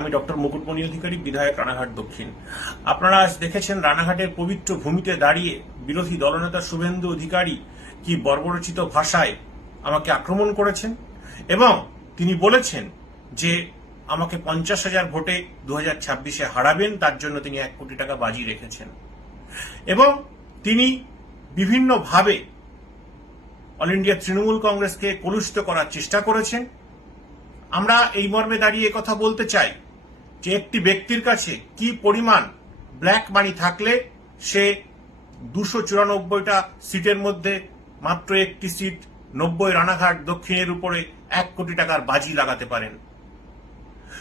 আমি ডক্টর মুকুটমণি অধিকারী, বিধায়ক রানাঘাট দক্ষিণ। আপনারা আজ দেখেছেন রানাঘাটের পবিত্র ভূমিতে দাঁড়িয়ে বিরোধী দলনেতা শুভেন্দু অধিকারী কি বর্বরচিত ভাষায় আমাকে আক্রমণ করেছেন এবং তিনি বলেছেন যে আমাকে পঞ্চাশ হাজার ভোটে দু হাজার ছাব্বিশে হারাবেন, তার জন্য তিনি এক কোটি টাকা বাজি রেখেছেন। এবং তিনি বিভিন্নভাবে অল ইন্ডিয়া তৃণমূল কংগ্রেসকে কলুষিত করার চেষ্টা করেছেন। আমরা এই মর্মে দাঁড়িয়ে কথা বলতে চাই। যে একটি ব্যক্তির কাছে কি পরিমাণ ব্ল্যাক মানি থাকলে সে দুশো চুরানব্বইটা সিটের মধ্যে মাত্র একটি সিট নব্বই রানাঘাট দক্ষিণের উপরে এক কোটি টাকার বাজি লাগাতে পারেন।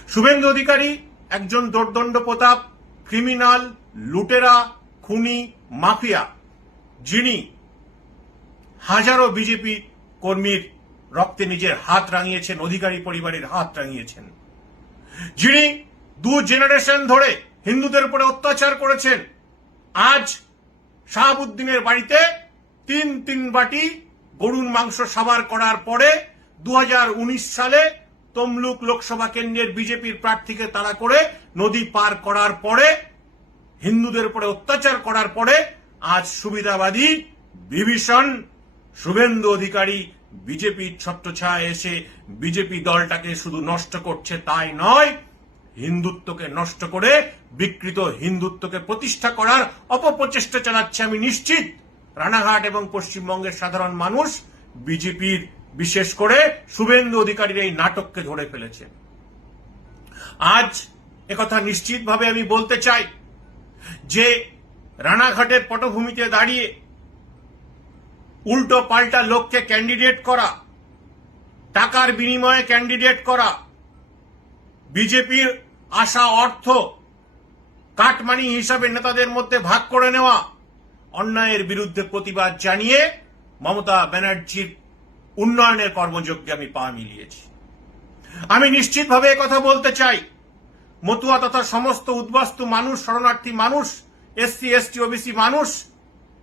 শুভেন্দু অধিকারী, একজন দোর্দণ্ড প্রতাপ, ক্রিমিনাল, লুটেরা, খুনি, মাফিয়া, যিনি হাজারো বিজেপি কর্মীর রক্তে নিজের হাত রাঙিয়েছেন, অধিকারী পরিবারের হাত রাঙিয়েছেন। যিনি দু জেনারেশন ধরে হিন্দুদের উপরে অত্যাচার করেছেন। আজ শাহাবুদ্দিনের বাড়িতে তিন তিন বাটি গরুর মাংস সাবার করার পরে দু হাজার উনিশ সালে তমলুক লোকসভা কেন্দ্রের বিজেপির প্রার্থীকে তাড়া করে নদী পার করার পরে, হিন্দুদের উপরে অত্যাচার করার পরে আজ সুবিধাবাদী, বিভীষণ, শুভেন্দু অধিকারী বিজেপির ছত্রছায় এসে বিজেপি দলটাকে শুধু নষ্ট করছে তাই নয় হিন্দুত্বকে নষ্ট করে বিকৃত হিন্দুত্বকে প্রতিষ্ঠা করার অপপ্রচেষ্টা চালাচ্ছে, আমি নিশ্চিত। রানাঘাট এবং পশ্চিমবঙ্গের সাধারণ মানুষ বিজেপির বিশেষ করে শুভেন্দু অধিকারীর এই নাটককে ধরে ফেলেছে। আজ একথা নিশ্চিতভাবে আমি বলতে চাই যে রানাঘাটের পটভূমিতে দাঁড়িয়ে উল্টো পাল্টা লোককে ক্যান্ডিডেট করা, টাকার বিনিময়ে ক্যান্ডিডেট করা, বিজেপির আশা, অর্থ, কাটমানি হিসাবে নেতাদের মধ্যে ভাগ করে নেওয়া, অন্যায়ের বিরুদ্ধে প্রতিবাদ জানিয়ে মমতা ব্যানার্জির উন্নয়নের কর্মযজ্ঞে আমি পা মিলিয়েছি। আমি নিশ্চিতভাবে কথা বলতে চাই। মতুয়া তথা সমস্ত উদ্বাস্তু মানুষ, শরণার্থী মানুষ, এসসি, এসটি, ওবিসি মানুষ,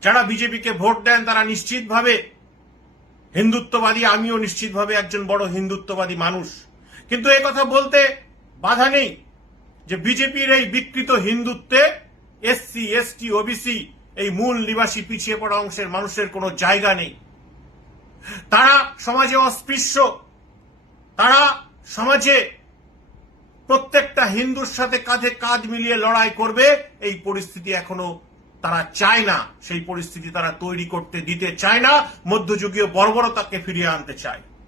যারা বিজেপিকে ভোট দেন, তারা নিশ্চিতভাবে হিন্দুত্ববাদী। আমিও নিশ্চিতভাবে একজন বড় হিন্দুত্ববাদী মানুষ। কিন্তু কথা বলতে বাধা নেই। যে বিজেপির এই বিকৃত হিন্দুত্বে এসসি, এসটি, ওবিসি এই মূল নিবাসী পিছিয়ে পড়া অংশের মানুষের কোনো জায়গা নেই। তারা সমাজে অস্পৃশ্য। তারা সমাজে প্রত্যেকটা হিন্দুর সাথে কাঁধে কাঁধ মিলিয়ে লড়াই করবে, এই পরিস্থিতি এখনও তারা চায় না। সেই পরিস্থিতি তারা তৈরি করতে দিতে চায় না। মধ্যযুগীয় বর্বরতাকে ফিরিয়ে আনতে চায়।